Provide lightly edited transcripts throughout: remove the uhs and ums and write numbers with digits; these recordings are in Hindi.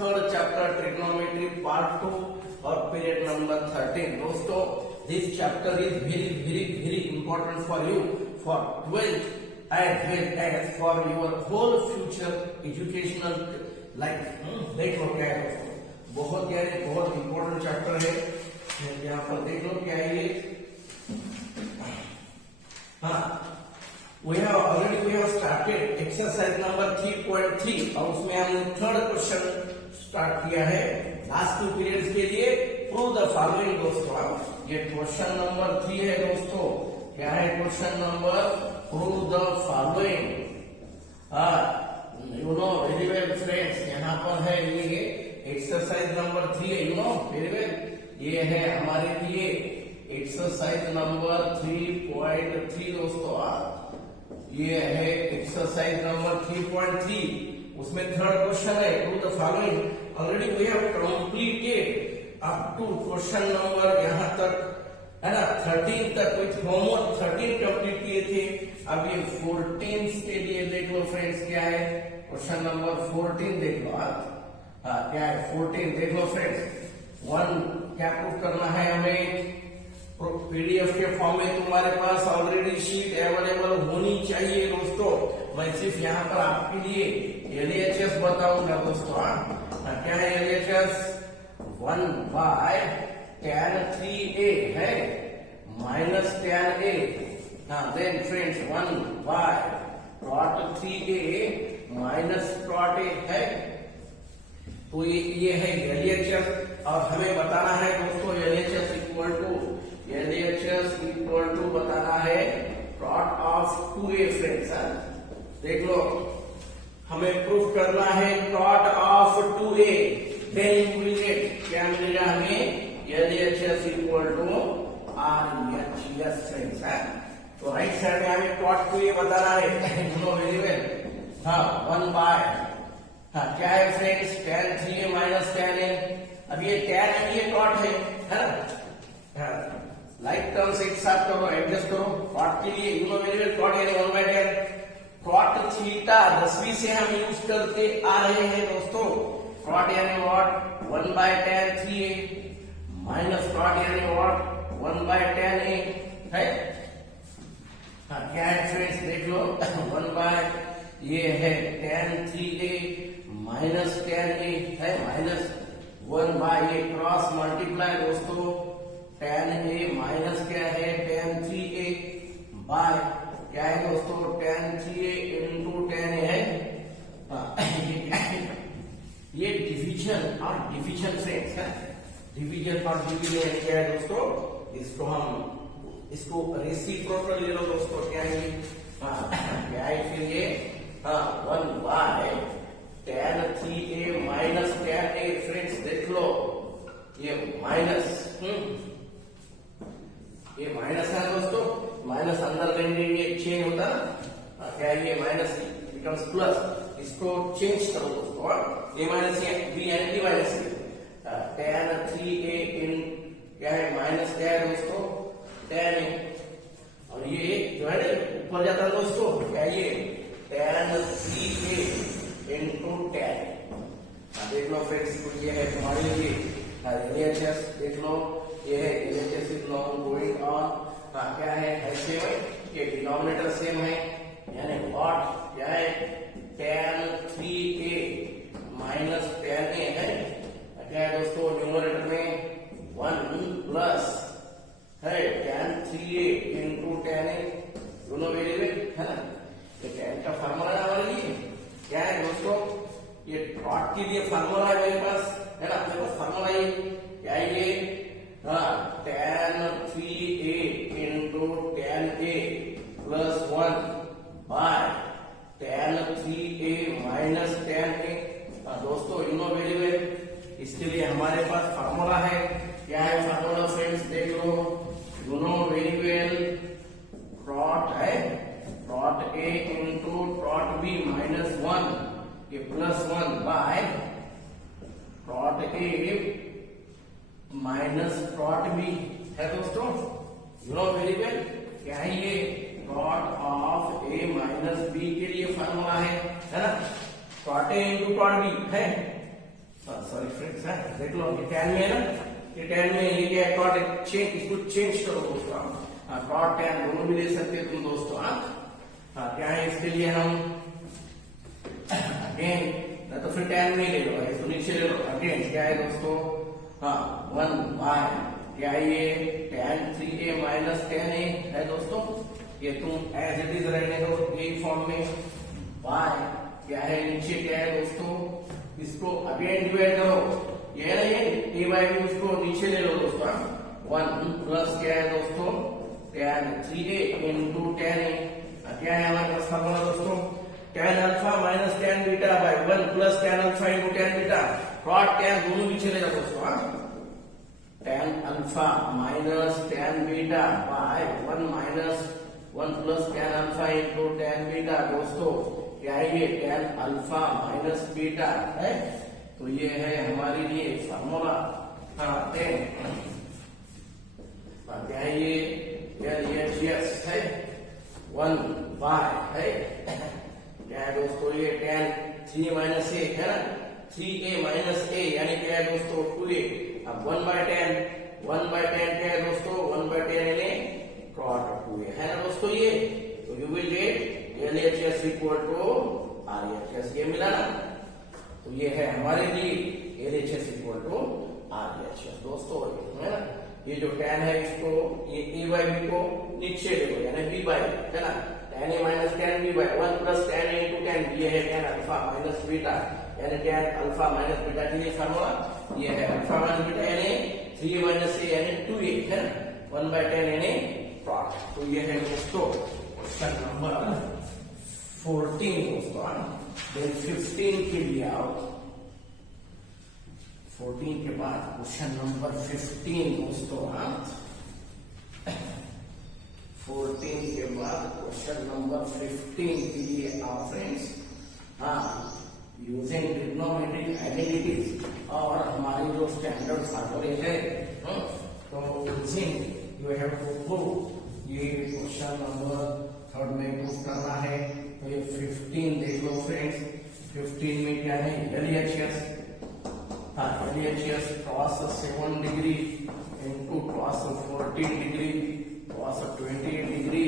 थर्ड चैप्टर ट्रिग्नोमेट्री पार्ट 2 और पीरियड नंबर 13. दोस्तों, this chapter is very important for you for 12th as well as for your whole future educational life. देख लो क्या है दोस्तों, बहुत इंपॉर्टेंट चैप्टर है. यहाँ पर देख लो क्या है ये. हाँ, we have started exercise number 3.3 और उसमें हमने थर्ड क्वेश्चन स्टार्ट किया है लास्ट 2 पीरियड्स के लिए. Prove the following. दोस्तों, ये क्वेश्चन नंबर 3 है दोस्तों. क्या है question number? Prove the following. You know very well friends, यहाँ पर है ये एक्सरसाइज नंबर 3 है. यू नो वेरी वेल, ये है हमारे लिए एक्सरसाइज नंबर 3.3 दोस्तों. ये है एक्सरसाइज नंबर 3.3. उसमें थर्ड क्वेश्चन है prove the following. Already we have completed up to question number यहाँ तक है ना 13 तक. विथ होमवर्क 13 कंप्लीट किए थे. अब ये 14 के लिए देख लो फ्रेंड्स. क्या है क्वेश्चन नंबर 14? देख लो. हाँ, क्या है 14? देख लो फ्रेंड्स. 1 क्या प्रूव करना है हमें? पीडीएफ के फॉर्म में तुम्हारे पास ऑलरेडी शीट अवेलेबल होनी चाहिए दोस्तों. मैं सिर्फ यहाँ पर आपके लिए एलएचएस बताऊंगा दोस्तों. क्या है एलएचएस? 1/tan 3a है माइनस tan a. Then friends 1/cot 3a माइनस cot a है. तो ये है एलएचएस. और हमें बताना है दोस्तों एलएचएस इक्वल टू बताना है cot of 2a फ्रेंड्स. देख लो, हमें प्रूफ करना है cot of 2a. Then you will get क्या मिलेगा हमें? LHS equal to RHS friends. तो राइट साइड में हमें cot 2a बताना है. You know very well. हाँ, 1/. हाँ, क्या है friends? tan 3a minus tan a. अब ये tan है, ये cot है ना. लाइक टर्म्स एक साथ करो, एडजस्ट करो. cot के लिए you know very well cot यानी 1/tan. cot थीटा 10वीं से हम यूज करते आ रहे हैं दोस्तों. cot यानी व्हाट? 1/tan 3a माइनस cot यानी व्हाट? 1/tan a है. हाँ, क्या है फ्रेंड्स? देख लो 1 ये है tan 3a minus tan a है माइनस 1 ये क्रॉस मल्टीप्लाई दोस्तों. tan a माइनस क्या है? tan 3a बाय क्या है दोस्तों? tan 3a into tan a है. ये डिवीजन और डिवीजन फ्रेंड्स है. डिवीजन और डिवीजन क्या है दोस्तों? इसको रेसिप्रोकल ले लो दोस्तों. क्या है? क्या है फिर ये? 1/tan 3a minus tan a friends. देख लो ये माइनस ये माइनस है दोस्तों. माइनस अंदर लेंगे ये चेंज होता ना. क्या ये माइनस बिकम्स प्लस. इसको चेंज करो दोस्तों. ये माइनस बी एंटी माइनस tan 3a इन क्या है? माइनस क्या है दोस्तों? tan a. और ये जो है ऊपर जाता है दोस्तों. क्या ये? tan 3a into tan. देख लो फ्रेंड्स, ये है तुम्हारे लिए एलएचएस. देख लो ये है LHS is now going on. क्या है? सेम है. ये डिनोमिनेटर सेम है यानी व्हाट? क्या है? tan 3a minus tan a है. क्या है दोस्तों? न्यूमरेटर में 1 प्लस है tan 3a into tan a. दोनों वेरिएबल है ना. ये tan का फार्मूला है हमारे लिए. क्या है दोस्तों? ये cot के लिए फार्मूला है मेरे पास है ना. अपने पास फार्मूला ये क्या है? ये tan 3a into tan a plus 1 by tan 3a minus tan a. दोस्तों यू नो वेरी वेल, इसके लिए हमारे पास फार्मूला है. क्या है फार्मूला फ्रेंड्स? देख लो. You know very well cot है cot a into cot b minus 1 ये plus 1 by cot a minus cot b है दोस्तों. You know very well. क्या है ये? cot of a minus b के लिए फार्मूला है ना. cot a into cot b है. सॉरी फ्रेंड्स है, देख लो ये tan में है ना, ये tan में ये क्या है cot चेंज, इसको चेंज करो दोस्तों, cot tan दोनों भी ले सकते हो तुम दोस्तों। क्या है इसके लिए हम अगेन ना तो फिर tan में ले लो, इसको नीचे ले लो, अगेन क्या है दोस्तों 1 बाय क्या ये tan 3a minus tan a है दोस्तों, ये तुम एज इट इज रहने दो यही फॉर्म में, बाय क्या है नीचे क्या है दोस्तों, इसको अगेन डिवाइड करो, ये है ना ये a बाय b, उसको नीचे ले लो दोस्तों, 1 प्लस क्या है दोस्तों tan 3a into tan a, क्या है हमारे पास फॉर्मूला दोस्तों, tan alpha minus tan beta by 1 plus tan alpha into tan beta, cot tan दोनों नीचे ले जाओ दोस्तों, tan alpha minus tan beta by 1 minus 1 plus tan alpha into tan beta दोस्तों, क्या है ये tan अल्फा माइनस बीटा है, तो ये है हमारे लिए फॉर्मूला tan, क्या है ये LHS है 1 बाय है, क्या है दोस्तों ये tan 3 माइनस a है ना, 3a माइनस a यानी क्या है दोस्तों 2a, अब 1 बाय 10 क्या है दोस्तों 1 बाय 10 यानी cot 2a है ना दोस्तों ये, तो you will get LHS equal to RHS, ये मिला ना, तो ये है हमारे लिए LHS इक्वल टू RHS दोस्तों है ना, ये जो tan है इसको ये a बाय b को नीचे ले लो यानी b बाय है ना, tan a minus tan b by 1 plus tan a into tan, ये है tan अल्फा माइनस बीटा यानी tan अल्फा माइनस बीटा के लिए फॉर्मूला, ये है अल्फा माइनस बीटा यानी 3a माइनस a यानी 2a है ना, 1 बाय 10 यानी cot, तो ये है दोस्तों क्वेश्चन नंबर 14 दोस्तों। देन 15 के लिए आओ, 14 के बाद क्वेश्चन नंबर 15 दोस्तों, 14 के बाद क्वेश्चन नंबर 15 के लिए आओ फ्रेंड्स, यूजिंग ट्रिग्नोमेट्रिक आइडेंटिटीज और हमारी जो स्टैंडर्ड फार्मूले है, तो using you have to prove, ये क्वेश्चन नंबर 3 में प्रूव करना है, तो ये 15 देख लो फ्रेंड्स, 15 में क्या है LHS, LHS cos 7 degree into cos 14 degree cos 28 degree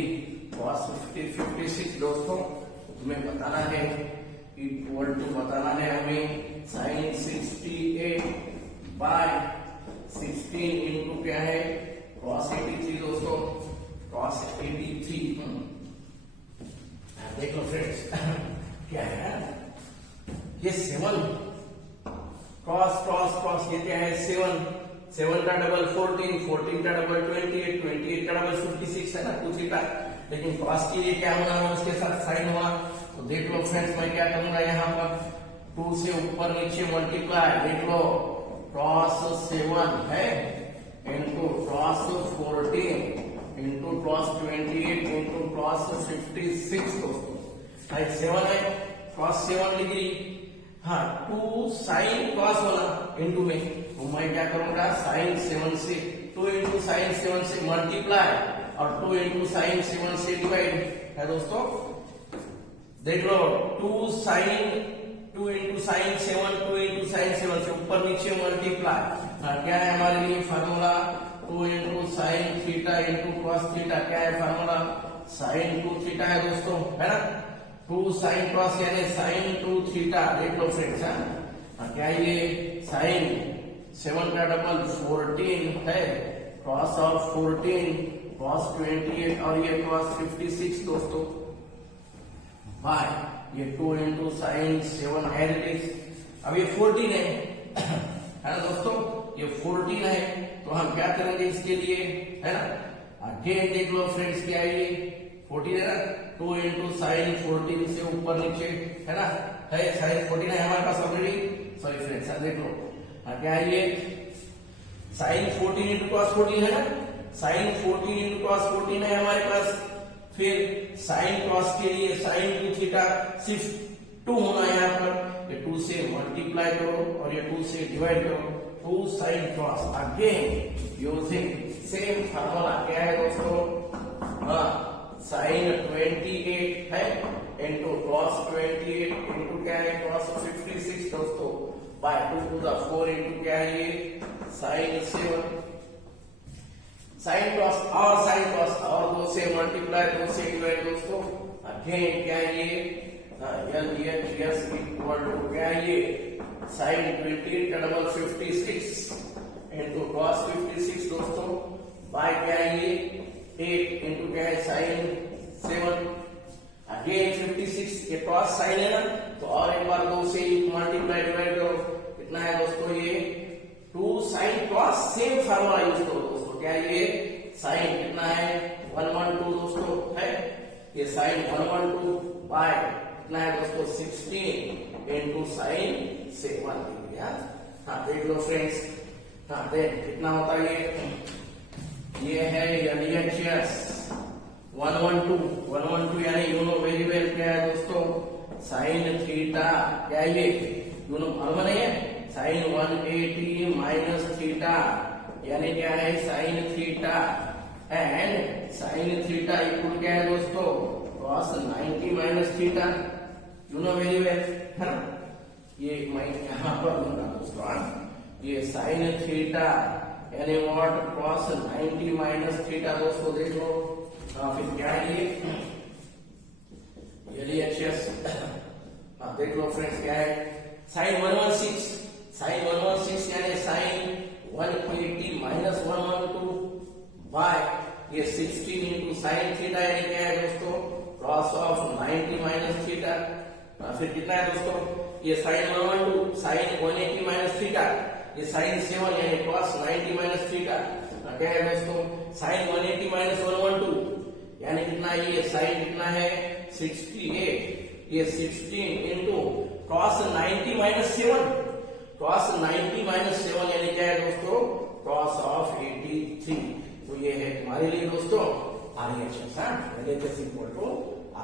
cos 56 दोस्तों, तुम्हें बताना है इक्वल टू बताना है हमें sin 68 बाय 16 इंटू क्या है cos 83 दोस्तों, cos 83 देख लो फ्रेंड्स क्या है ये 7 cos ये क्या है 7 का डबल 14 का डबल 28 का डबल 56 है ना 2 थीटा, लेकिन cos के लिए क्या होना है उसके साथ sin हुआ, तो देख लो फ्रेंड्स मैं क्या करूंगा यहाँ पर 2 से ऊपर नीचे मल्टीप्लाई, देख लो cos 7 है into cos 14 into cos 28 into cos 56 दोस्तों, 7 है cos 7 डिग्री, 2 sin cos वाला इंटू में, तो मैं क्या करूंगा sin 7 से 2 इंटू sin 7 से मल्टीप्लाई और 2 इंटू sin 7 से डिवाइड है दोस्तों, देख लो 2 इंटू sin 7 2 इंटू sin 7 से ऊपर नीचे मल्टीप्लाई, क्या है हमारे लिए formula 2 into sine theta into cos theta, क्या है फार्मूला साइन 2 थीटा है दोस्तों है ना, 2 साइन कॉस यानी साइन 2 थीटा, देख लो फ्रेंड्स क्या ये साइन 7 का डबल 14 है कॉस ऑफ 14 कॉस 28 और ये कॉस 56 दोस्तों, बाय ये 2 into sine 7 as it is, अब ये 14 है ना दोस्तों, ये 14 है तो हम क्या करेंगे इसके लिए है ना, अगेन देख लो फ्रेंड्स क्या है ये 14 है ना, 2 इंटू साइन 14 से ऊपर नीचे है ना, है साइन 14 है हमारे पास ऑलरेडी, सॉरी फ्रेंड्स देख लो क्या है ये साइन 14 इंटू कॉस 14 है ना, साइन 14 इंटू कॉस 14 है हमारे पास, फिर साइन कॉस के लिए साइन 2 थीटा सिर्फ 2 होना है यहाँ पर, ये 2 से मल्टीप्लाई करो और ये 2 से डिवाइड करो, 2 sin cos again using same formula, क्या है दोस्तों sin 28 है इंटू cos 28 इंटू क्या है cos 56 दोस्तों, बाय 2 टू द 4 इंटू क्या है ये साइन 7 साइन क्रॉस और 2 से मल्टीप्लाई 2 से डिवाइड दोस्तों अगेन क्या है ये LHS इक्वल टू क्या है ये साइन 20 का डबल 56 इंटू कॉस 56 दोस्तों बाय क्या है ये 8 इंटू क्या है साइन 7 अगेन 56 ये कॉस साइन है ना तो और एक बार 2 से मल्टीप्लाई डिवाइड करो कितना है दोस्तों ये 2 sine cos same formula use करो दोस्तों क्या ये साइन कितना है 112 दोस्तों है ये साइन 112 बाय कितना है दोस्तों 16 इंटू साइन 7 डिग्री हाँ देख लो फ्रेंड्स हाँ देख कितना होता है ये है LHS 112 यानी यू नो वेरी वेल क्या है दोस्तों साइन थीटा क्या ये यू नो मालूम नहीं है साइन 180 माइनस थीटा यानी क्या है sign theta and sign theta equal क्या है दोस्तों cos 90 minus theta you know very well है ना ये मैं यहाँ पर लूंगा दोस्तों ये साइन थीटा यानी व्हाट कॉस 90 माइनस थीटा दोस्तों देखो फिर क्या है ये LHS देख लो फ्रेंड्स क्या है साइन 116 यानी साइन 180 माइनस 112 बाय ये 16 इंटू साइन थीटा यानी क्या है दोस्तों कॉस ऑफ 90 माइनस थीटा फिर कितना है दोस्तों ये साइन 112 साइन 180 माइनस थीटा ये साइन 7 यानी कॉस 90 माइनस थीटा क्या है दोस्तों साइन 180 माइनस 112 यानी कितना ये साइन कितना है 68 ये 16 into cos 90 minus 7 cos 90 minus 7 यानी क्या है दोस्तों कॉस ऑफ 83 तो ये है हमारे लिए दोस्तों RHS LHS equal to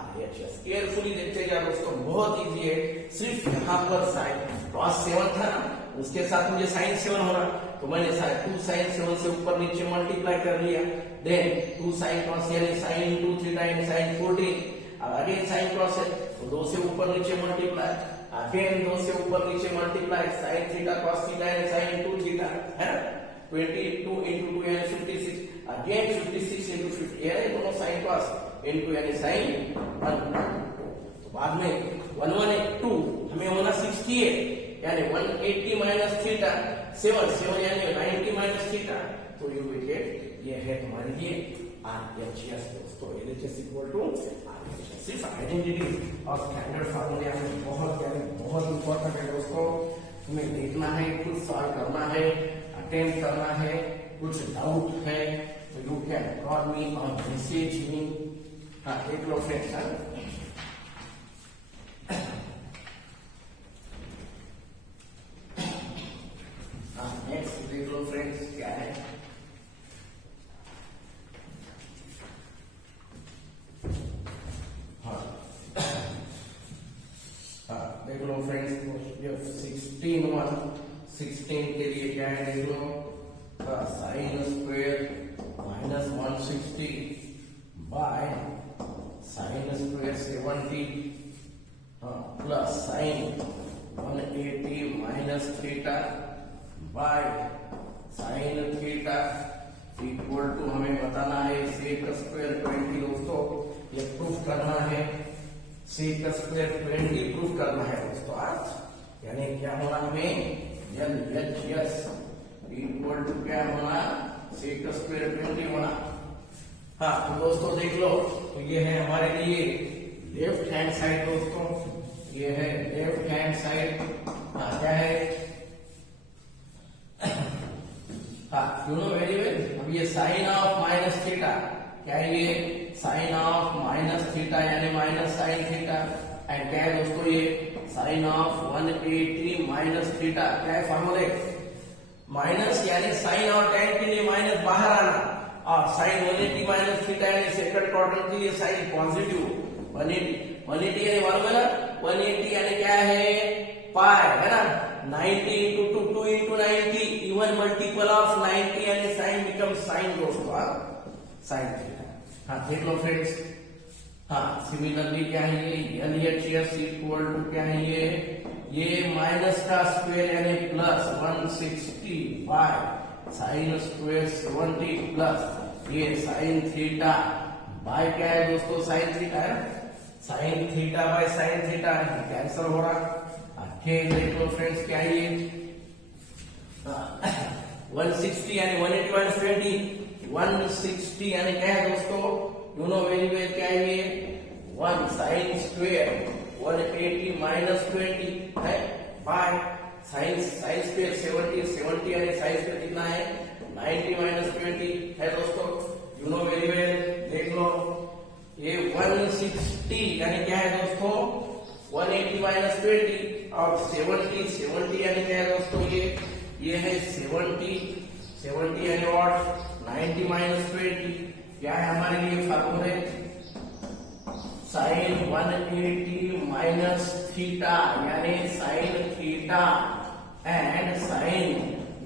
RHS carefully देखते जा दोस्तों बहुत इजी है सिर्फ यहाँ पर साइन कॉस 7 था ना उसके साथ मुझे साइन 7 होना तो मैंने 2 साइन 7 से ऊपर नीचे मल्टीप्लाई कर लिया देन 2 साइन क्रॉस यानी साइन 2 थीटा यानी साइन 14 अब अगेन साइन क्रॉस है तो 2 से ऊपर नीचे मल्टीप्लाई अगेन 2 से ऊपर नीचे multiply sine theta cos theta यानी साइन 2 थीटा है ना 22 into 2 यानी 56 अगेन 56 into 50 यानी दोनों साइन कॉस into यानी साइन 1 तो बाद में 112 हमें होना 68 यानी 180 माइनस थीटा 7 यानी 90 माइनस थीटा तो यू विल गेट ये है हमारे लिए RHS दोस्तों LHS इक्वल टू RHS सिर्फ आइडेंटिटी और स्टैंडर्ड फार्मूले हमें बहुत इंपॉर्टेंट है दोस्तों तुम्हें देखना है कुछ सॉल्व करना है अटेम्प्ट करना है कुछ डाउट है तो यू कैन कॉल मी और मैसेज मी हाँ देख लो फ्रेंड्स नेक्स्ट देख लो फ्रेंड्स क्या है देख लो फ्रेंड्स 16 के लिए क्या है देख लो sine square minus 160 by sine square 70 plus sine 180 minus theta by sine theta equal to हमें बताना है सेक स्क्वायर 20 दोस्तों ये प्रूफ करना है सेक स्क्वायर 20 प्रूफ करना है दोस्तों आज यानी क्या होना हमें LHS इक्वल टू क्या होना सेक स्क्वायर 20 होना हाँ तो दोस्तों देख लो तो ये है हमारे लिए लेफ्ट हैंड साइड दोस्तों ये है लेफ्ट हैंड साइड क्या है यू नो वेरी वेल अब ये साइन ऑफ माइनस थीटा क्या है ये साइन ऑफ माइनस थीटा यानी माइनस साइन थीटा एंड क्या है दोस्तों ये साइन ऑफ 180 माइनस थीटा क्या है फॉर्मूले माइनस यानी साइन और tan के लिए माइनस बाहर आना और साइन 180 माइनस थीटा यानी सेकंड क्वाड्रेंट के लिए साइन पॉजिटिव 180 यानी मालूम है ना 180 यानी क्या है पाई है ना 90 into 2 into 90 even multiple of 90 यानी साइन becomes साइन दोस्तों साइन थीटा हाँ देख लो फ्रेंड्स हाँ सिमिलरली क्या है ये LHS इक्वल टू क्या है ये माइनस का स्क्वायर यानी plus 160 by sine square 70 plus ये साइन थीटा बाय क्या है दोस्तों, साइन थीटा है, sine theta by sine theta cancel हो रहा। फिर देख लो फ्रेंड्स क्या है ये 160 यानी 180 माइनस 20 160 यानी क्या है दोस्तों, यू नो वेरी वेल क्या है ये 1 साइन स्क्वायर 180 माइनस 20 है बाय साइन स्क्वायर 70 यानी साइन स्क्वायर कितना है 90 माइनस 20 है दोस्तों, यू नो वेरी वेल। देख लो ये 160 यानी क्या है दोस्तों 180 माइनस 20 और 70 यानी क्या है दोस्तों, ये है 70 यानी व्हाट 90 माइनस 20 क्या है हमारे लिए फार्मूले साइन 180 माइनस थीटा यानी sine theta and sine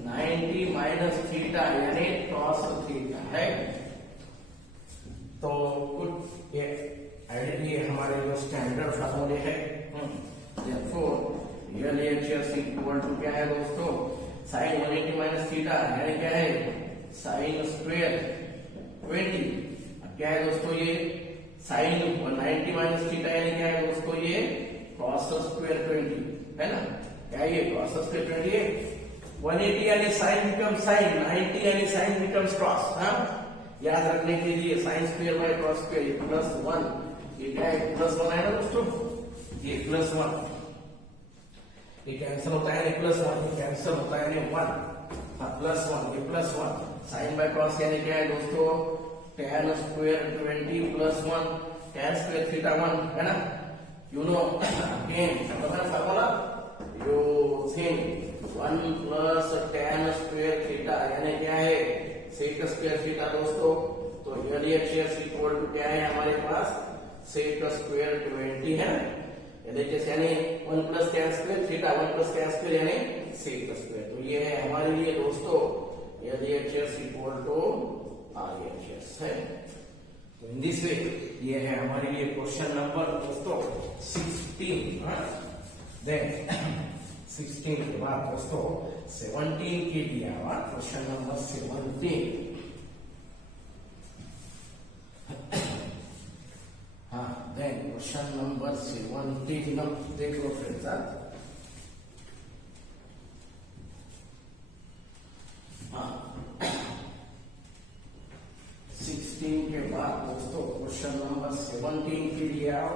90 minus theta यानी कॉस थीटा है। तो कुछ ये आइडियली हमारे जो स्टैंडर्ड फार्मूले है। एलएचएस इक्वल टू क्या है दोस्तों, साइन 180 माइनस थीटा यानी क्या है साइन स्क्वायर 20 क्या है दोस्तों, ये साइन 190 माइनस थीटा यानी क्या है दोस्तों, ये कॉस स्क्वायर 20 है ना, क्या ये कॉस स्क्वायर 20 है। 180 यानी साइन बिकम साइन, 90 यानी साइन बिकम्स कॉस। हाँ याद रखने के लिए sine square by cos square ये प्लस 1 ये क्या है प्लस 1 है ना दोस्तों, ये प्लस 1 ये कैंसिल होता है प्लस 1 ये कैंसिल होता है 1 प्लस 1 ये प्लस 1 साइन बाय कॉस यानी क्या है दोस्तों tan square 20 plus 1 tan square theta 1 है ना, you know again formula you think 1 plus tan square theta यानी क्या है सेक स्क्वायर थीटा दोस्तों। तो एलएचएस इक्वल टू क्या है हमारे पास सेक स्क्वायर 20 है, एलएचएस यानी 1 plus tan square theta 1 plus tan square यानी सेक स्क्वायर। तो ये है हमारे लिए दोस्तों एलएचएस इक्वल टू आरएचएस है। तो इन दिस वे ये है हमारे लिए क्वेश्चन नंबर दोस्तों 16। देन 16 के बाद दोस्तों 17 के लिए आवा क्वेश्चन नंबर 17। हाँ देन क्वेश्चन नंबर 17 देख लो फ्रेंड्स। हाँ 16 के बाद दोस्तों क्वेश्चन नंबर 17 के लिए आओ,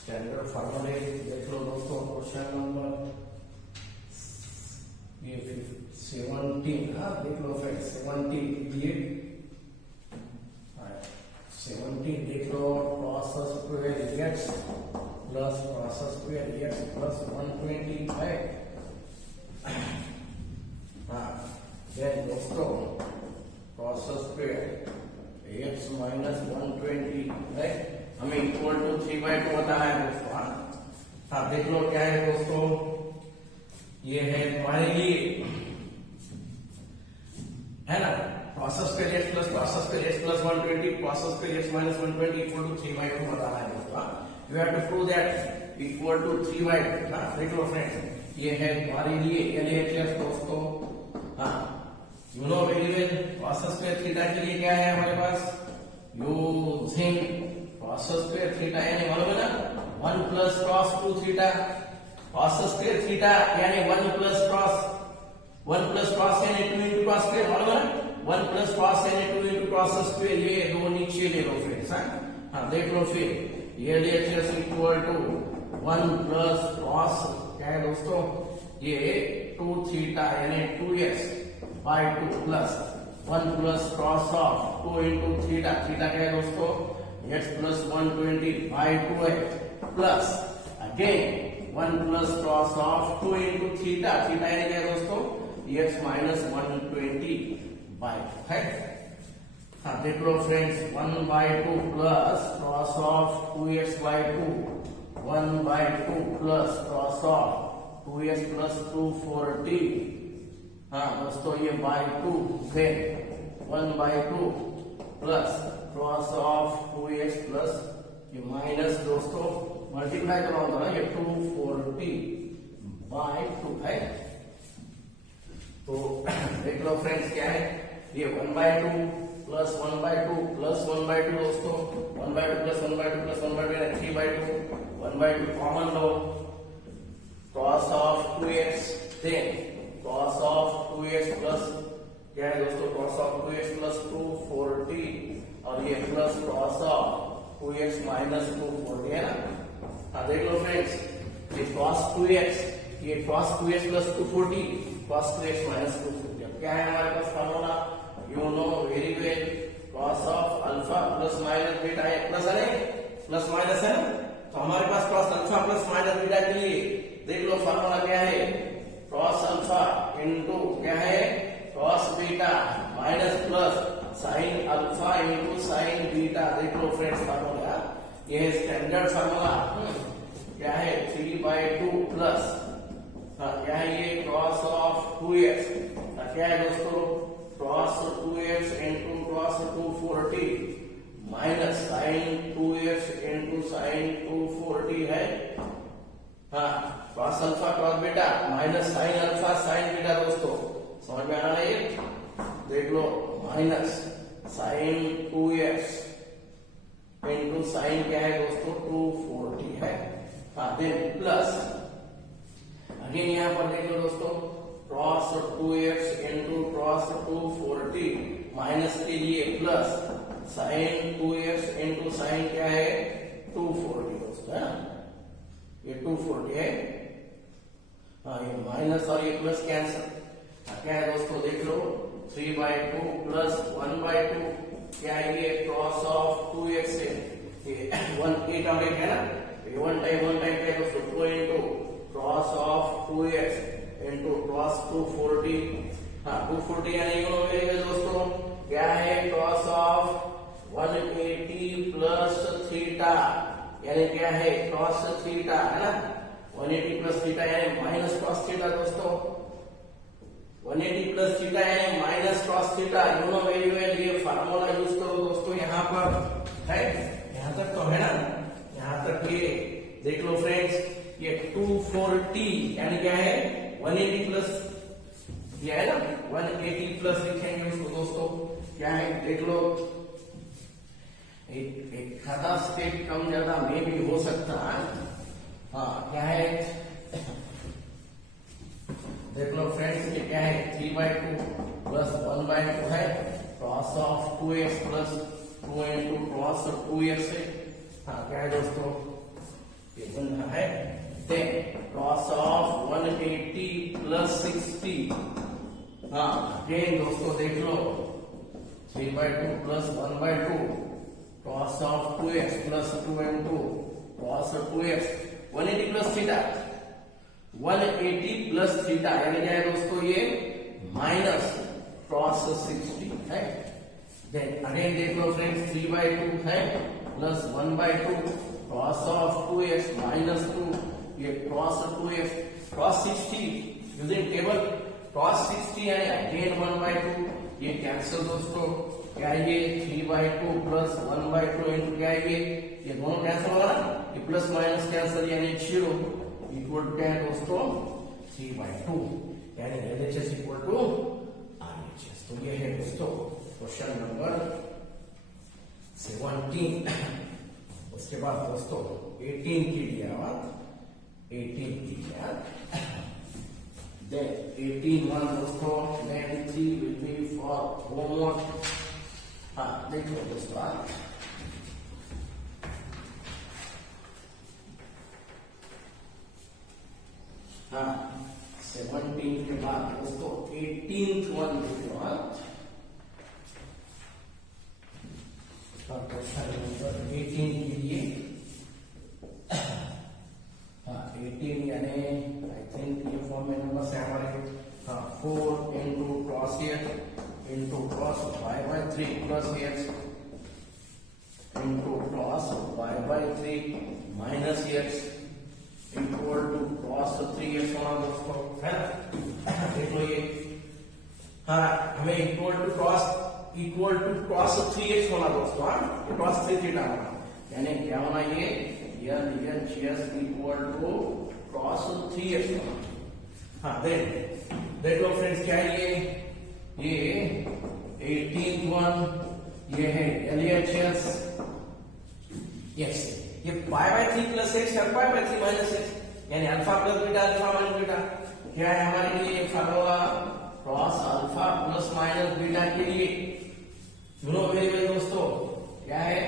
स्टैंडर्ड फार्मूले देख लो दोस्तों। क्वेश्चन नंबर ये 17 हाँ देख लो फ्रेंड्स 17 ये 17 देख लो cos square x plus cos square x plus 120 है। हाँ देन दोस्तों cos स्क्वायर x माइनस 120 है, हमें इक्वल टू 3/2 बताना है दोस्तों। हाँ देख लो क्या है दोस्तों, ये है हमारे लिए है ना cos square x plus cos square x plus 120 cos square x minus 120 equal to 3/2 बताना है दोस्तों। You have to prove that equal to 3/2। हाँ देख लो फ्रेंड्स ये है हमारे लिए एलएचएस दोस्तों। हाँ you know very well cos square theta के लिए क्या है हमारे पास, यूजिंग cos स्क्वायर थीटा यानी मालूम है ना 1 plus cos 2 theta, cos square theta यानी 1 प्लस cos यानी 2 into cos स्क्वायर मालूम है ना, 1 प्लस cos यानी 2 into cos स्क्वायर, ये दो नीचे ले लो फ्रेंड्स। हाँ देख लो फिर ये LHS equal to 1 plus cos क्या है दोस्तों, ये 2 थीटा यानी 2x by 2 plus 1 plus cos of 2 into theta, theta क्या है दोस्तों x plus 120 by 2x plus again 1 plus cos of 2 into theta, theta यानी क्या है दोस्तों x माइनस 120 बाय 2 है। हाँ देख लो friends 1/2 plus cos of 2x by 2 1/2 plus cos of 2x plus 240। हाँ दोस्तों ये बाय 2 फिर 1/2 plus cos of 2x plus ये माइनस दोस्तों मल्टीप्लाई करना होता है ना, ये 240 बाय 2 है। तो देख लो फ्रेंड्स क्या है, ये 1/2 प्लस 1/2 प्लस 1/2 दोस्तों, 1/2 प्लस 1/2 प्लस 1/2 यानी 3/2, 1/2 कॉमन लो, cos of 2x, then cos of 2x plus क्या है दोस्तों, cos ऑफ 2x प्लस 240 और ये plus cos of 2x minus 240 है ना। हाँ देख लो फ्रेंड्स, ये cos 2x, ये cos 2x plus 240, cos 2x minus 240, अब क्या है हमारे पास formula, you know very well, cos of alpha plus minus beta है, प्लस है प्लस माइनस है ना, तो हमारे पास cos alpha plus minus beta के लिए देख लो फॉर्मूला क्या है, cos अल्फा इनटू क्या है cos beta minus plus sin alpha into sin beta. देख लो फ्रेंड्स फॉर्मूला, ये है स्टैंडर्ड फॉर्मूला, क्या है 3/2 प्लस क्या है ये cos ऑफ 2x, क्या है दोस्तों cos 2x into cos 240 minus sin 2x into sin 240 है। हाँ cos alpha cos beta minus sin alpha sin beta दोस्तों, समझ में आ रहा है ये, देख लो minus sin 2x into sin क्या है दोस्तों 240 है। हाँ देन प्लस अगेन यहाँ पर देख लो दोस्तों cos 2x into cos 240 minus के लिए plus sin 2x into sin क्या है 240 दोस्तों, है ना, ये 240 है। हाँ ये माइनस और ये प्लस कैंसल, क्या है दोस्तों देख लो 3/2 प्लस 1/2 क्या है ये cos ऑफ 2x है, ये 1 8 और 1 है ना, ये 1 टाइम क्या है दोस्तों 2 into cos of 2x into cos 240। हाँ 240 यानी यू नो वेरी वेल दोस्तों, क्या है cos ऑफ 180 प्लस थीटा, यानी क्या है cos थीटा है ना, 180 प्लस थीटा यानी माइनस cos थीटा दोस्तों, 180 प्लस थीटा यानी minus cos theta, you know very well, ये फार्मूला यूज करो दोस्तों, यहाँ पर है, यहाँ तक तो है ना, यहाँ तक ये देख लो फ्रेंड्स, ये 240 यानी क्या है 180 प्लस ये है ना 180 प्लस लिखेंगे उसको दोस्तों, क्या है देख लो, एक खाता स्टेप कम ज्यादा में भी हो सकता है। हाँ क्या है देख लो फ्रेंड्स, ये क्या है 3/2 प्लस 1/2 है, cos of 2x plus 2 into cos 2x है। हाँ क्या है दोस्तों ये बन रहा है, देन cos ऑफ 180 प्लस 60। हाँ अगेन दोस्तों देख लो 3/2 plus 1/2 cos of 2x plus 2 into cos of 2x 180 plus theta 180 plus theta यानी क्या है दोस्तों ये माइनस cos 60 है। देन अगेन देख लो फ्रेंड्स 3/2 है plus 1/2 cos of 2x minus 2 ये cos 2x cos 60 using table cos 60 यानी अगेन 1/2 ये कैंसिल दोस्तों, क्या ये 3/2 प्लस 1/2 इंटू क्या है ये दोनों कैंसिल होगा ना, ये प्लस माइनस कैंसिल यानी 0 इक्वल टू क्या है दोस्तों 3/2 यानी LHS इक्वल टू RHS। तो ये है दोस्तों क्वेश्चन नंबर 17। उसके बाद दोस्तों 18 की लिया 18 की लिया, then 18 दोस्तों then 3 will be for homework। हाँ देखो दोस्तों हाँ 17 के बाद दोस्तों 18th वन देखो क्वेश्चन नंबर 18 के लिए। हाँ 18 यानी आई थिंक ये फॉर्म में नंबर से हमारे 4 into cos x into cos y/3 plus x into cos y/3 minus x equal to cos 3x होना दोस्तों, है ना, देख लो ये। हाँ हमें इक्वल टू cos 3x होना दोस्तों, हाँ cos 3 थीटा होना, यानी क्या होना ये LHS equal to cos 3x। हाँ देख लो फ्रेंड्स क्या है ये 18th वन, ये है LHS x, ये पाई बाय 3 प्लस एक्स और पाई बाय 3 माइनस एक्स, यानी alpha plus beta alpha minus beta. क्या है हमारे लिए formula cross alpha plus minus beta के लिए सुनो मेरे दोस्तों, क्या है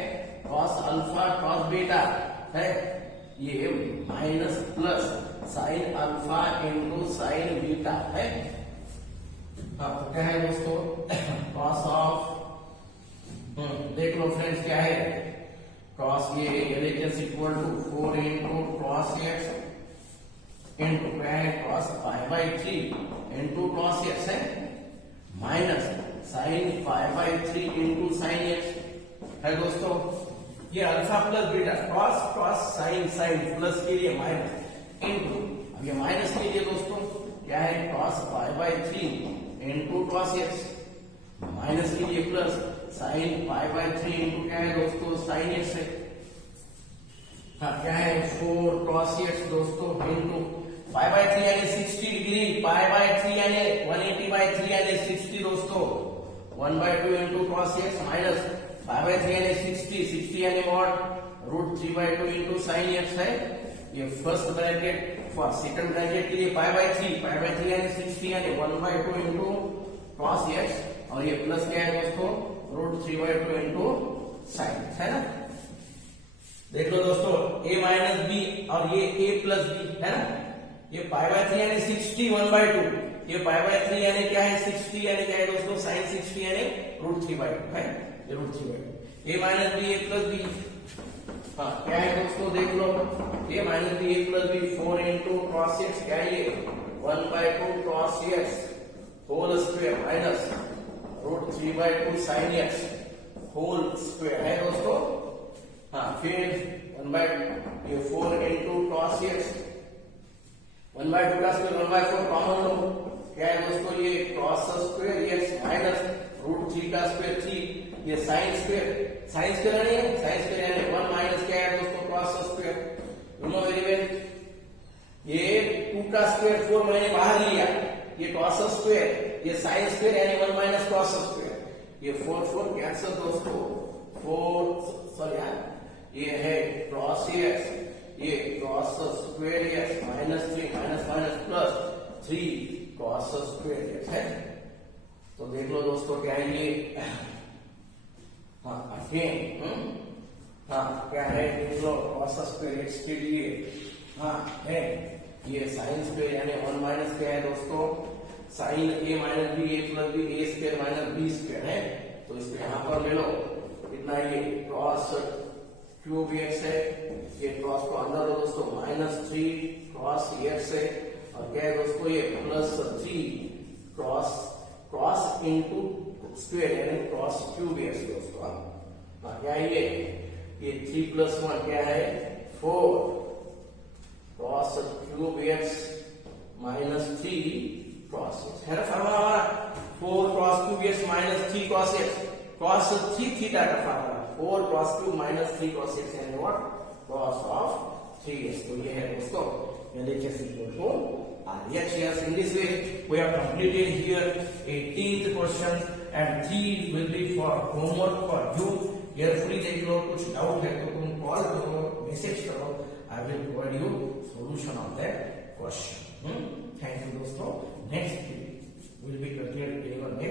क्रॉस अल्फा क्रॉस बीटा है, ये minus plus sine alpha into sine beta है। हाँ क्या है दोस्तों क्रॉस ऑफ, देख लो फ्रेंड्स क्या है क्रॉस, ये LHS equal to 4 into cross x into क्या है cos pi by 3 into cross x है, minus sine pi by 3 into sine x है दोस्तों। ये alpha plus beta cos cos sine sine plus के लिए माइनस इंटू, अब ये माइनस के लिए दोस्तों क्या है cos pi by 3 into cross x, minus के लिए plus sign pi by 3 into क्या है दोस्तों साइन एक्स है। हाँ क्या है 4 क्रॉस एक्स दोस्तों इंटू पाई बाय 3 यानी 60 डिग्री, पाई बाय 3 यानी 180 बाय 3 यानी 60 दोस्तों, 1/2 into cross x minus pi by 3 यानी 60 यानी व्हाट √3/2 इंटू साइन एक्स है। ये first bracket for second bracket के लिए पाई बाय 3 यानी 60 यानी 1/2 इंटू क्रॉस एक्स, और ये प्लस क्या है दोस्तों √3/2 इंटू साइन है ना। देख लो दोस्तों a माइनस बी और ये a प्लस बी है ना, ये पाई बाय 3 यानी 60 1/2, ये पाई बाय 3 यानी क्या है 60 यानी क्या है दोस्तों साइन 60 यानी √3/2 है, ये √3/2 a minus B a plus B. हाँ क्या है दोस्तों देख लो a minus B a plus B 4 into cross x, क्या है ये 1/2 cross x whole square minus √3/2 sine x whole square है दोस्तों। हाँ फिर 4 इंटू क्रॉस एक्स 1/2 का स्क्वायर 1/4 कॉमन लो, क्या है दोस्तों ये क्रॉस स्क्वायर एक्स माइनस √3 का स्क्वायर 3, ये साइन स्क्वायर यानी 1 माइनस क्या है दोस्तों cross square, you know very well. ये 2 का स्क्वायर 4 मैंने बाहर लिया, ये क्रॉस स्क्वायर, ये साइन स्क्वायर यानी 1 माइनस क्रॉस स्क्वायर, ये 4 कैंसिल दोस्तों 4 सॉरी यार, ये है क्रॉस एक्स, ये cross square x minus 3 minus minus plus 3 cross square x है। तो देख लो दोस्तों क्या है ये, हाँ अगेन हाँ क्या है देख लो क्रॉस स्क्वायर एक्स के लिए हाँ है ये साइन स्क्वायर यानी 1 माइनस क्या है दोस्तों sine a minus B a plus B a square minus B square है। तो इसको यहाँ पर ले लो, इतना ये क्रॉस क्यूब एक्स है, ये क्रॉस को अंदर लो दोस्तों -3 क्रॉस एक्स है, और क्या है दोस्तों ये +3 क्रॉस इंटू स्क्वायर यानी क्रॉस क्यूब एक्स दोस्तों। क्या है ये 3 + 1 क्या है 4 cos cube x -3 cos x है ना फार्मूला हमारा 4 cos cube x -3 cos x, cos 3 theta का formula 4 cos cube -3 cos x यानी व्हाट क्रॉस ऑफ 3x। तो ये है दोस्तों LHS equal to RHS। In this way we have completed here 18th question and 3 will be for homework for you। carefully देख लो, कुछ डाउट है तो तुम कॉल करो मैसेज करो, I will provide you solution of that question। Thank you दोस्तों। Next will be continued in our next